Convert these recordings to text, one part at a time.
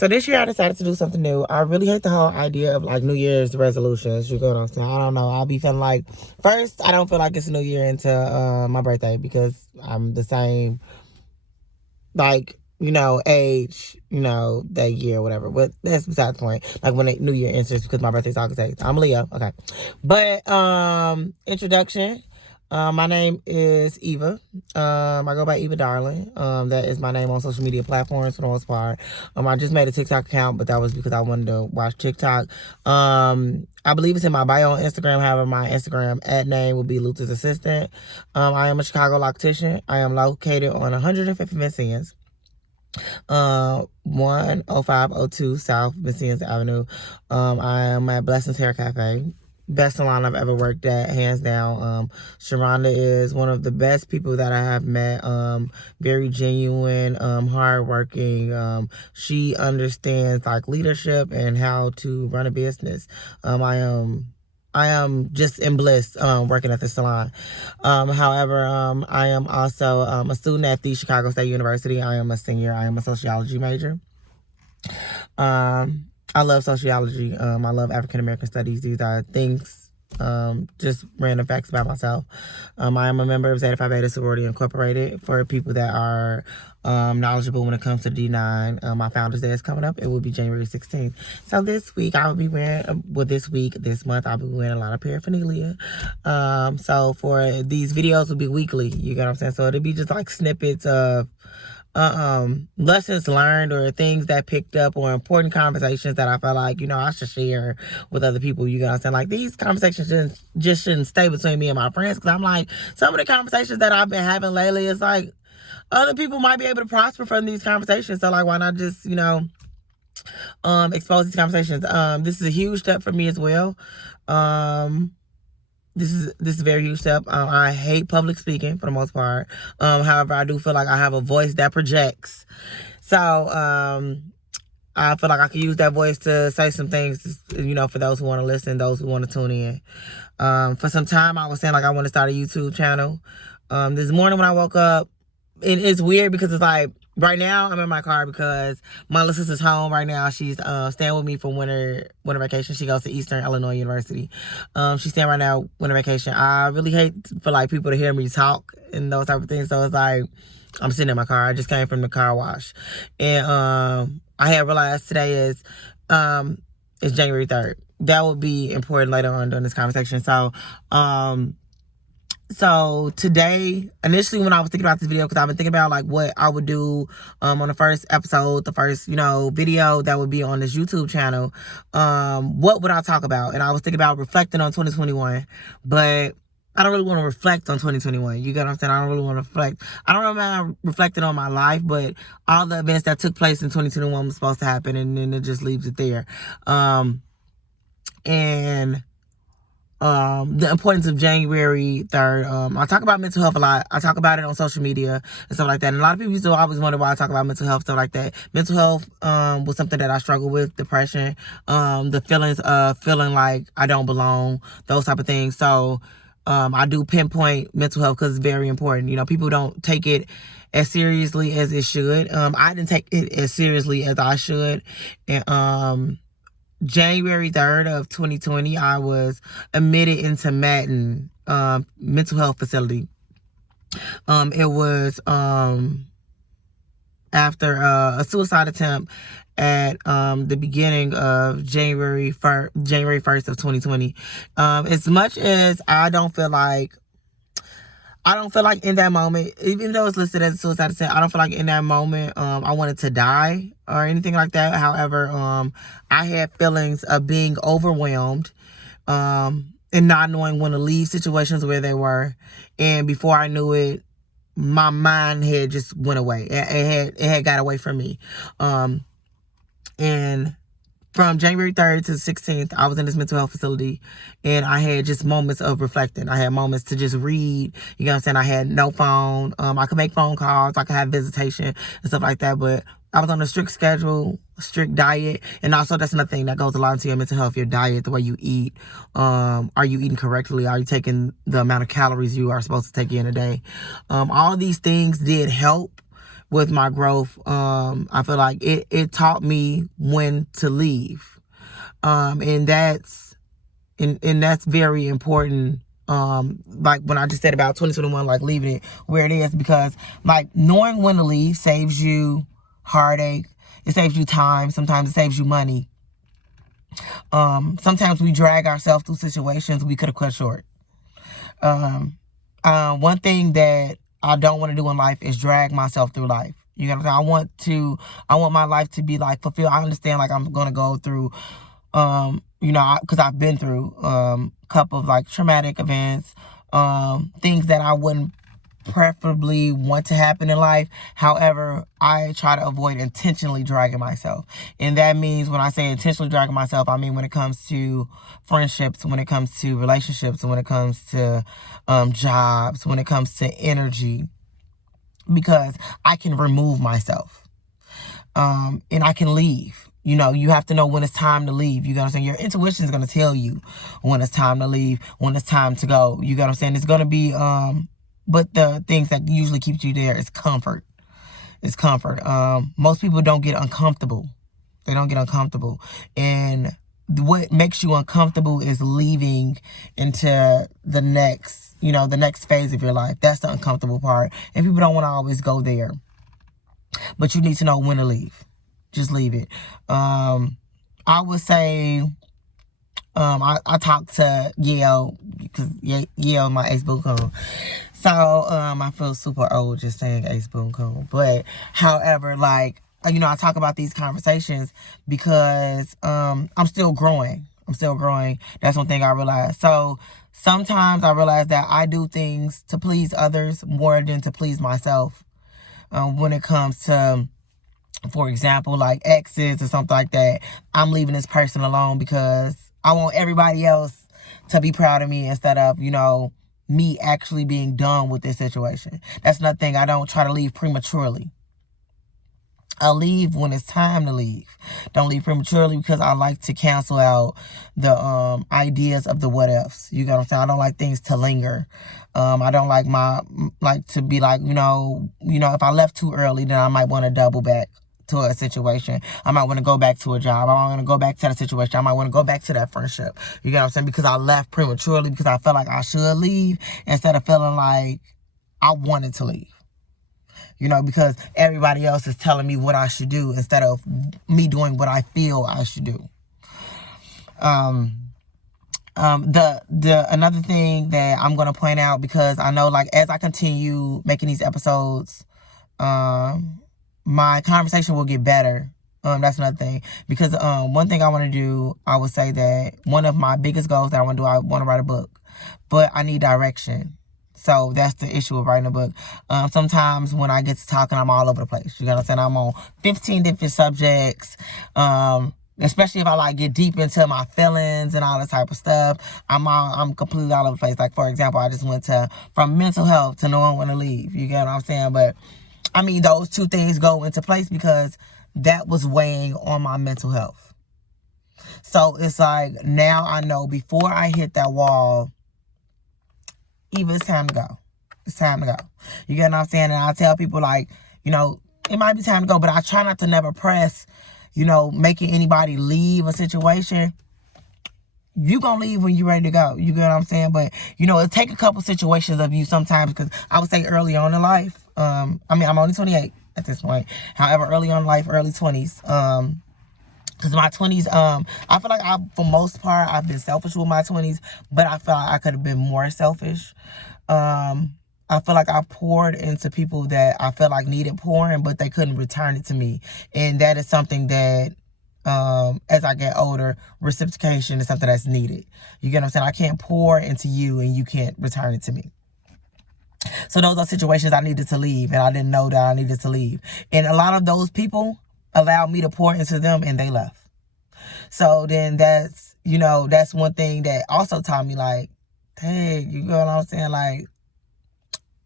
So this year I decided to do something new. I really hate the whole idea of like New Year's resolutions. You know what I'm saying? I don't know. I'll be feeling like, first, I don't feel like it's a new year into my birthday because I'm the same, like, age, that year, whatever. But that's beside the point. Like when the new year enters, because my birthday's August 8th. I'm Leo. Okay. But introduction. My name is Eva. I go by Eva Darling. That is my name on social media platforms for the most part. I just made a TikTok account, but that was because I wanted to watch TikTok. I believe it's in my bio on Instagram. However, my Instagram ad name will be Luther's Assistant. I am a Chicago loctician. I am located on 150 Vincennes. 10502 South Vincennes Avenue. I am at Blessings Hair Cafe. Best salon I've ever worked at, hands down. Sharonda is one of the best people that I have met. Very genuine, hardworking. She understands like leadership and how to run a business. I am just in bliss working at the salon. However, I am also a student at the Chicago State University. I am a senior. I am a sociology major. I love sociology. I love African American studies. These are things, just random facts about myself. I am a member of Zeta Phi Beta Sorority Incorporated. For people that are knowledgeable when it comes to D9, my Founders Day is coming up. It will be January 16th. So this week I will be wearing, this month I'll be wearing a lot of paraphernalia. So for these videos will be weekly. You get what I'm saying? So it'll be just like snippets of lessons learned or things that picked up or important conversations that I felt like, I should share with other people. You know what I'm saying? Like, these conversations shouldn't stay between me and my friends, because I'm like, some of the conversations that I've been having lately, it's like other people might be able to prosper from these conversations. So like, why not just, expose these conversations? This is a huge step for me as well. This is a very huge step. I hate public speaking for the most part. However, I do feel like I have a voice that projects. So I feel like I can use that voice to say some things, for those who want to listen, those who want to tune in. For some time, I was saying like I want to start a YouTube channel. This morning when I woke up, it's weird because it's like, right now I'm in my car because my little sister's home right now. She's staying with me for winter vacation. She goes to Eastern Illinois University. She's staying right now winter vacation. I really hate for like people to hear me talk and those type of things. So it's like, I'm sitting in my car. I just came from the car wash. And I had realized today is it's January 3rd. That will be important later on during this conversation. So today, initially when I was thinking about this video, because I've been thinking about like what I would do on the first episode, the first, video that would be on this YouTube channel, what would I talk about? And I was thinking about reflecting on 2021, but I don't really want to reflect on 2021. You get what I'm saying? I don't really want to reflect. I don't remember reflecting on my life, but all the events that took place in 2021 was supposed to happen, and then it just leaves it there. The importance of January 3rd. I talk about mental health a lot. I talk about it on social media and stuff like that. And a lot of people used to always wonder why I talk about mental health, stuff like that. Mental health was something that I struggled with, depression, the feelings of feeling like I don't belong, those type of things. So I do pinpoint mental health because it's very important. People don't take it as seriously as it should. I didn't take it as seriously as I should. And January 3rd of 2020, I was admitted into Madden mental health facility. It was after a suicide attempt at the beginning of January 1st of 2020. As much as I don't feel like in that moment, even though it's listed as a suicide attempt, I don't feel like in that moment I wanted to die or anything like that. However, I had feelings of being overwhelmed and not knowing when to leave situations where they were. And before I knew it, my mind had just went away. It had got away from me. And from January 3rd to the 16th, I was in this mental health facility, and I had just moments of reflecting. I had moments to just read. You know what I'm saying? I had no phone. I could make phone calls. I could have visitation and stuff like that, but I was on a strict schedule, strict diet. And also, that's another thing that goes along to your mental health, your diet, the way you eat. Are you eating correctly? Are you taking the amount of calories you are supposed to take in a day? All these things did help with my growth. I feel like it taught me when to leave. And that's very important. Like when I just said about 2021, like leaving it where it is, because like knowing when to leave saves you heartache. It saves you time. Sometimes it saves you money. Sometimes we drag ourselves through situations we could have cut short. One thing that I don't want to do in life is drag myself through life. You know what I'm saying? I want my life to be like fulfilled. I understand like I'm going to go through, because I've been through a couple of like traumatic events, things that I wouldn't preferably want to happen in life. However, I try to avoid intentionally dragging myself. And that means when I say intentionally dragging myself, I mean when it comes to friendships, when it comes to relationships, when it comes to jobs, when it comes to energy, because I can remove myself and I can leave. You know, you have to know when it's time to leave. You got what I'm saying? Your intuition is going to tell you when it's time to leave, when it's time to go. You got what I'm saying? It's going to be, but the things that usually keeps you there is comfort. It's comfort. Most people don't get uncomfortable. They don't get uncomfortable. And what makes you uncomfortable is leaving into the next, the next phase of your life. That's the uncomfortable part. And people don't want to always go there. But you need to know when to leave. Just leave it. I would say, I talked to Yale, because Yale my ace boon coon. So, I feel super old just saying ace boon coon. But, however, like, I talk about these conversations because, I'm still growing. That's one thing I realized. So, sometimes I realize that I do things to please others more than to please myself. When it comes to, for example, like exes or something like that, I'm leaving this person alone because I want everybody else to be proud of me instead of, me actually being done with this situation. That's another thing. I don't try to leave prematurely. I leave when it's time to leave. Don't leave prematurely because I like to cancel out the ideas of the what ifs. You know what I'm saying? I don't like things to linger. I don't like to be like, if I left too early, then I might want to double back to a situation. I might want to go back to a job. I might want to go back to that situation. I might want to go back to that friendship. You get what I'm saying? Because I left prematurely because I felt like I should leave instead of feeling like I wanted to leave. Because everybody else is telling me what I should do instead of me doing what I feel I should do. Another thing that I'm going to point out, because I know like as I continue making these episodes, my conversation will get better. That's another thing. Because one thing I want to do, I would say that one of my biggest goals that I want to do, I want to write a book. But I need direction. So that's the issue of writing a book. Sometimes when I get to talking, I'm all over the place. You know what I'm saying? I'm on 15 different subjects. Especially if I like get deep into my feelings and all that type of stuff. I'm completely all over the place. Like, for example, I just went from mental health to knowing when to leave. You get what I'm saying? But I mean, those two things go into place because that was weighing on my mental health. So it's like, now I know before I hit that wall, Eva, it's time to go. It's time to go. You get what I'm saying? And I tell people like, it might be time to go, but I try not to never press, making anybody leave a situation. You gonna leave when you're ready to go. You get what I'm saying? But, it take a couple situations of you sometimes, because I would say early on in life, I'm only 28 at this point. However, early on in life, early 20s, because my 20s, I feel like for most part, I've been selfish with my 20s, but I feel like I could have been more selfish. I feel like I poured into people that I felt like needed pouring, but they couldn't return it to me. And that is something that, as I get older, reciprocation is something that's needed. You get what I'm saying? I can't pour into you and you can't return it to me. So those are situations I needed to leave, and I didn't know that I needed to leave. And a lot of those people allowed me to pour into them, and they left. So then that's one thing that also taught me, like, hey, you know what I'm saying? Like,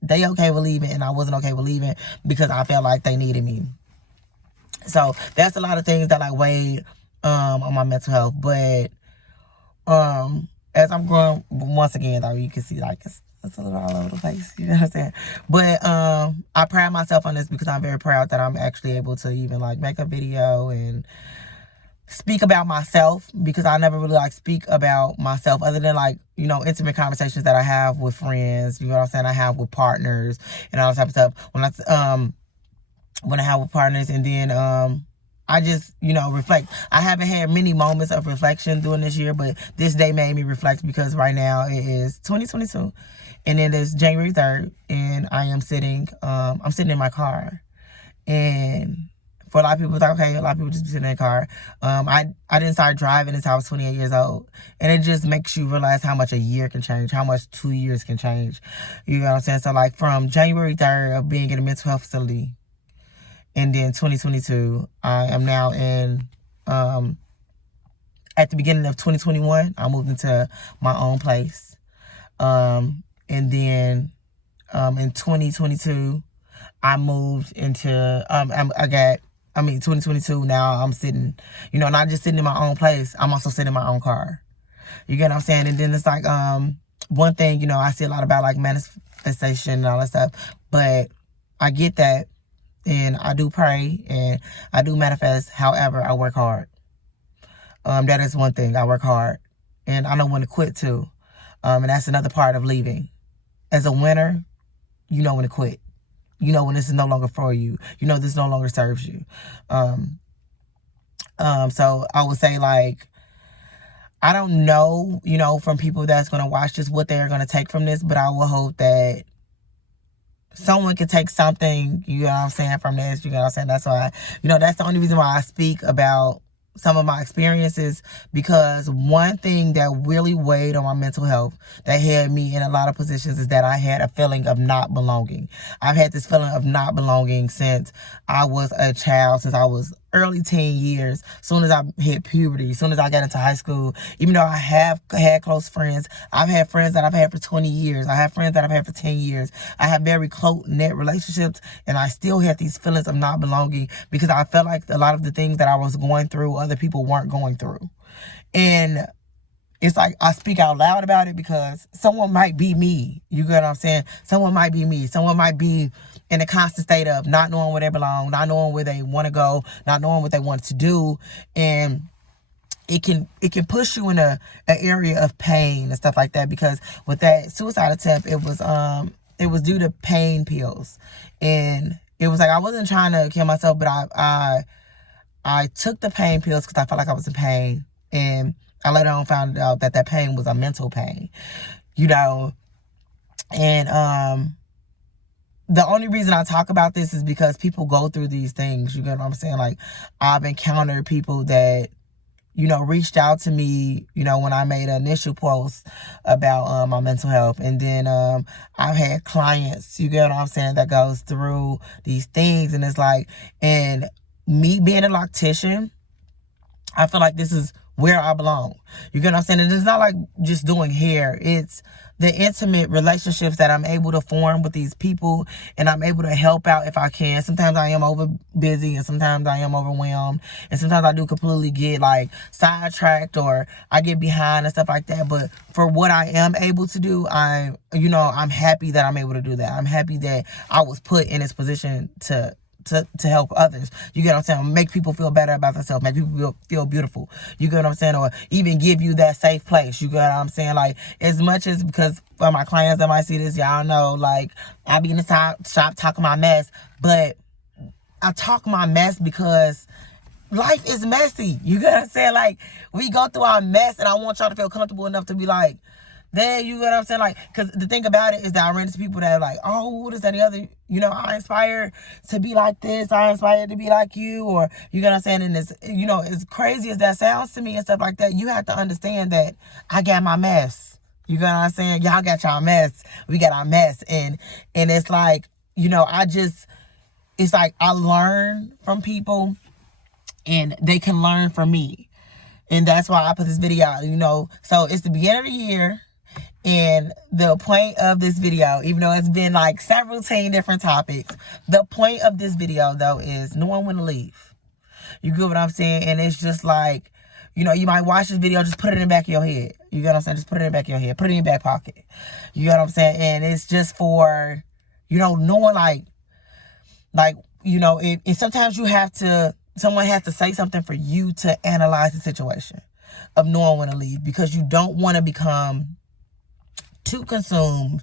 they okay with leaving, and I wasn't okay with leaving because I felt like they needed me. So that's a lot of things that like weighed on my mental health. But as I'm growing, once again, though, you can see like It's a little all over the place. You know what I'm saying? But I pride myself on this because I'm very proud that I'm actually able to even like make a video and speak about myself, because I never really like speak about myself other than like, you know, intimate conversations that I have with friends, you know what I'm saying, I have with partners and all that type of stuff. When I have with partners, and then I just, you know, reflect. I haven't had many moments of reflection during this year, but this day made me reflect because right now it is 2022 and it is January 3rd and I am sitting I'm sitting in my car. And for a lot of people, it's like, okay, a lot of people just be sitting in their car. I didn't start driving until I was 28 years old. And it just makes you realize how much a year can change, how much 2 years can change. You know what I'm saying? So, like, from January 3rd of being in a mental health facility, and then 2022, I am now in, at the beginning of 2021, I moved into my own place. And then in 2022, I moved into, 2022, now I'm sitting, you know, not just sitting in my own place, I'm also sitting in my own car. You get what I'm saying? And then it's like, one thing, you know, I see a lot about like manifestation and all that stuff, but I get that and I do pray and I do manifest. However, I work hard. That is one thing. I work hard and I know when to quit too. And that's another part of leaving. As a winner, you know when to quit. You know when this is no longer for you. You know this no longer serves you. So I would say, like, I don't know, you know, from people that's going to watch this what they're going to take from this, but I will hope that someone can take something, you know what I'm saying, from this. You know what I'm saying? That's why, you know, that's the only reason why I speak about some of my experiences, because one thing that really weighed on my mental health that had me in a lot of positions is that I had a feeling of not belonging. I've had this feeling of not belonging since I was a child, since I was early teen years, soon as I hit puberty, soon as I got into high school. Even though I have had close friends, I've had friends that I've had for 20 years. I have friends that I've had for 10 years. I have very close-knit relationships, and I still had these feelings of not belonging because I felt like a lot of the things that I was going through, other people weren't going through. And it's like I speak out loud about it because someone might be me. You get what I'm saying? Someone might be me. Someone might be in a constant state of not knowing where they belong, not knowing where they want to go, not knowing what they want to do. And it can push you in an area of pain and stuff like that, because with that suicide attempt, it was due to pain pills. And it was like I wasn't trying to kill myself, but I took the pain pills because I felt like I was in pain. And I later on found out that that pain was a mental pain, you know. And the only reason I talk about this is because people go through these things. You get what I'm saying? Like, I've encountered people that, you know, reached out to me, you know, when I made an initial post about my mental health. And then I've had clients, you get what I'm saying, that goes through these things. And it's like, and me being a loctician, I feel like this is where I belong. You get what I'm saying? And it's not like just doing hair. It's the intimate relationships that I'm able to form with these people, and I'm able to help out if I can. Sometimes I am over busy, and sometimes I am overwhelmed, and sometimes I do completely get like sidetracked or I get behind and stuff like that. But for what I am able to do, I'm happy that I'm able to do that. I'm happy that I was put in this position to help others. You get what I'm saying? Make people feel better about themselves. Make people feel beautiful. You get what I'm saying? Or even give you that safe place. You get what I'm saying? Like, as much as, because for my clients that might see this, y'all know, like, I be in the shop talking my mess, but I talk my mess because life is messy. You get what I'm saying? Like, we go through our mess, and I want y'all to feel comfortable enough to be like, then, you get what I'm saying? Like, because the thing about it is that I ran into people that are like, oh, what is that, the other, you know, I inspire to be like this, I inspire to be like you, or, you get what I'm saying? And it's, you know, as crazy as that sounds to me and stuff like that, you have to understand that I got my mess. You get what I'm saying? Y'all got y'all mess. We got our mess. And it's like, you know, it's like I learn from people and they can learn from me. And that's why I put this video out, you know. So it's the beginning of the year. And the point of this video, even though it's been like 17 different topics, the point of this video, though, is knowing when to leave. You get what I'm saying? And it's just like, You know, you might watch this video, just put it in the back of your head. You get what I'm saying? Just put it in the back of your head. Put it in your back pocket. You get what I'm saying? And it's just for, you know, knowing like, you know, it sometimes you have to, someone has to say something for you to analyze the situation of knowing when to leave, because you don't want to become too consumed,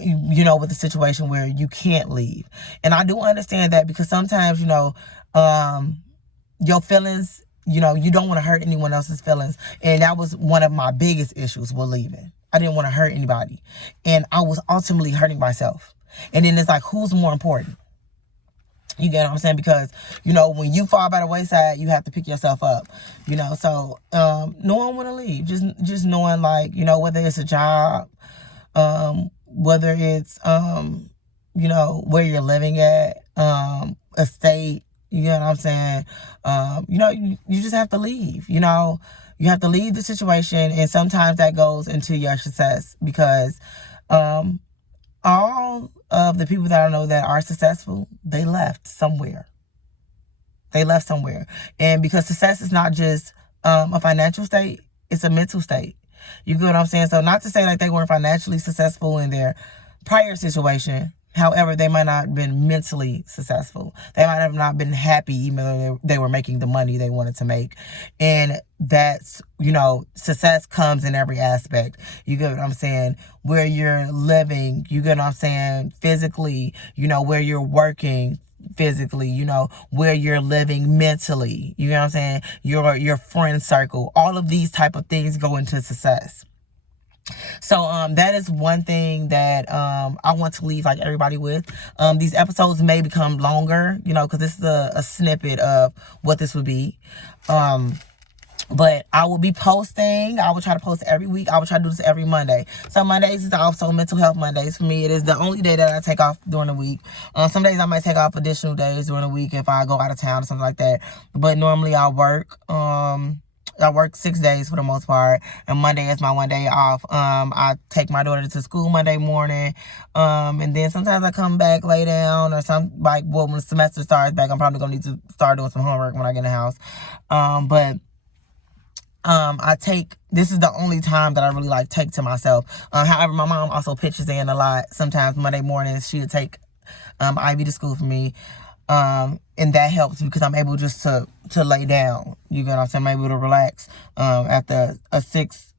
you know, with the situation where you can't leave. And I do understand that, because sometimes, you know, your feelings, you know, you don't want to hurt anyone else's feelings. And that was one of my biggest issues with leaving. I didn't want to hurt anybody. And I was ultimately hurting myself. And then it's like, who's more important? You get what I'm saying? Because, you know, when you fall by the wayside, you have to pick yourself up, you know. So, knowing when to leave, just knowing, like, you know, whether it's a job, whether it's, you know, where you're living at, a state, you know what I'm saying? You know, you just have to leave, you know. You have to leave the situation, and sometimes that goes into your success, because, all of the people that I know that are successful, they left somewhere. They left somewhere. And because success is not just a financial state, it's a mental state. You get what I'm saying? So not to say like they weren't financially successful in their prior situation. However, they might not have been mentally successful. They might have not been happy, even though they were making the money they wanted to make. And that's, you know, success comes in every aspect. You get what I'm saying? Where you're living, you get what I'm saying? Physically, you know, where you're working physically, you know, where you're living mentally, you know what I'm saying? Your friend circle, all of these type of things go into success. So that is one thing that I want to leave like everybody with. These episodes may become longer, you know, because this is a snippet of what this would be. But I will be posting. I will try to post every week. I will try to do this every Monday. So Mondays is also Mental Health Mondays for me. It is the only day that I take off during the week. Some days I might take off additional days during the week if I go out of town or something like that. But normally I work. I work 6 days for the most part, and Monday is my one day off. I take my daughter to school Monday morning, and then sometimes I come back, lay down, or when the semester starts back, I'm probably gonna need to start doing some homework when I get in the house. This is the only time that I really like take to myself. However, my mom also pitches in a lot. Sometimes Monday mornings she'll take Ivy to school for me. And that helps because I'm able just to lay down. You get what I'm saying? I'm able to relax after a 6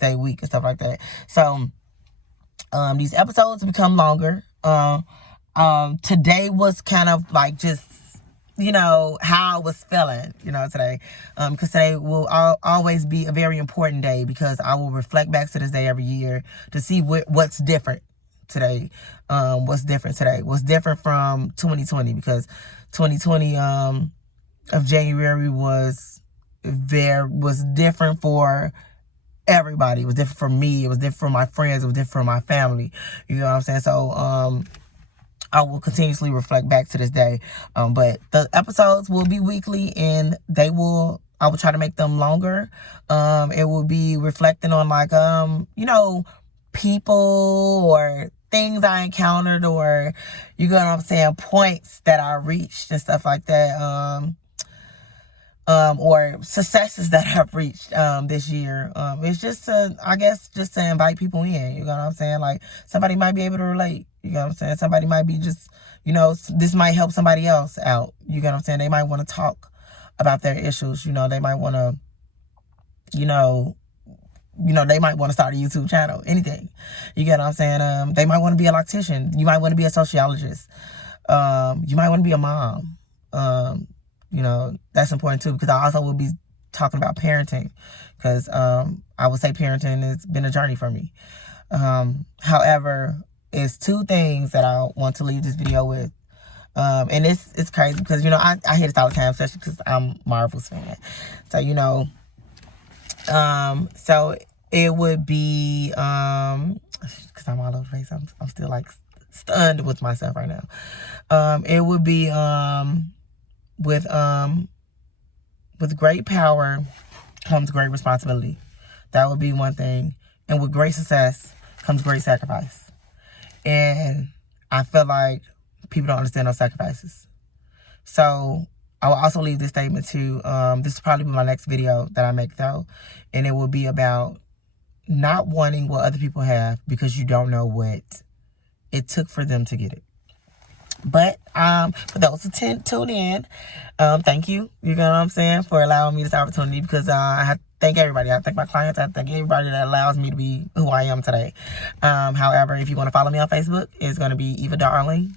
day week and stuff like that. So these episodes become longer. Today was kind of like just, you know, how I was feeling, you know, today. Because today will always be a very important day, because I will reflect back to this day every year to see what's different today. What's different today? What's different from 2020? Because 2020 of January was different for everybody. It was different for me. It was different for my friends. It was different for my family. You know what I'm saying? So I will continuously reflect back to this day. But the episodes will be weekly, and I will try to make them longer. It will be reflecting on like, you know, people or things I encountered, or, you know what I'm saying, points that I reached and stuff like that. Or successes that I've reached this year. It's just just to invite people in, you know what I'm saying? Like, somebody might be able to relate, you know what I'm saying? Somebody might be just, you know, this might help somebody else out, you know what I'm saying? They might want to talk about their issues, you know, they might want to, you know, they might want to start a YouTube channel, anything, you get what I'm saying? They might want to be a loctician, you might want to be a sociologist, you might want to be a mom, you know, that's important too, because I also will be talking about parenting, because I would say parenting has been a journey for me. However, it's 2 things that I want to leave this video with. And it's crazy because, you know, I hear this all the time, especially because I'm Marvel's fan. So, you know, so it would be, because I'm all over the place, I'm still like stunned with myself right now. It would be, with great power comes great responsibility. That would be one thing. And with great success comes great sacrifice. And I feel like people don't understand those sacrifices. So I will also leave this statement too. This will probably be my next video that I make though. And it will be about not wanting what other people have because you don't know what it took for them to get it. But for those who tune in, thank you. You know what I'm saying, for allowing me this opportunity, because I have to thank everybody. I thank my clients. I thank everybody that allows me to be who I am today. However, if you want to follow me on Facebook, it's going to be Eva Darling.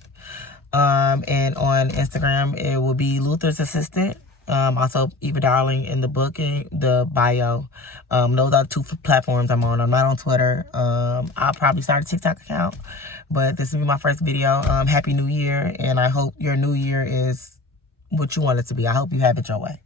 And on Instagram, it will be Luther's Assistant. Also Eva Darling in the book and the bio. Those are the 2 platforms I'm on. I'm not on Twitter. I'll probably start a TikTok account, but this will be my first video. Happy New Year, and I hope your New Year is what you want it to be. I hope you have it your way.